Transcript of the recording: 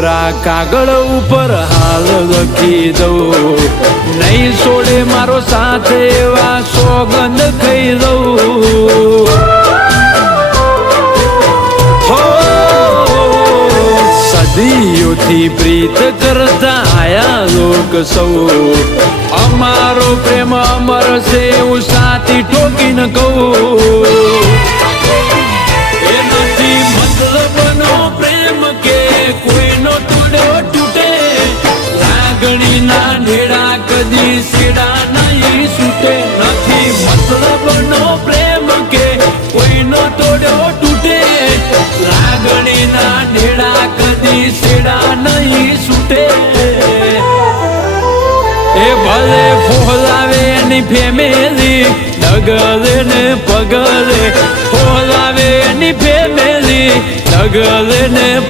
કોરા કાગળ ઉપર હાલ લખી દઉં, નહીં છોડે મારો સાથ એવા સોગંદ ખાઈ દઉં. સદીઓથી પ્રીત કરતા આયા લોક સૌ, અમારો પ્રેમ અમર છે એવું સાથી ઠોકીને કહું. એ નથી મતલબનો પ્રેમ કે કોઈનો તોડ્યો તૂટે, લાગણીના નેડા કદી સીડા નહીં છૂટે. નથી મતલબનો પ્રેમ કે કોઈનો તોડ્યો તૂટે, લાગણીના નેડા કદી સીડા નહીં છૂટે. એ ભલે ફોલાવે એની ફેમિલી, ડગલે ને પગલે ફોલાવે એની ફેમિલી, ડગલે ને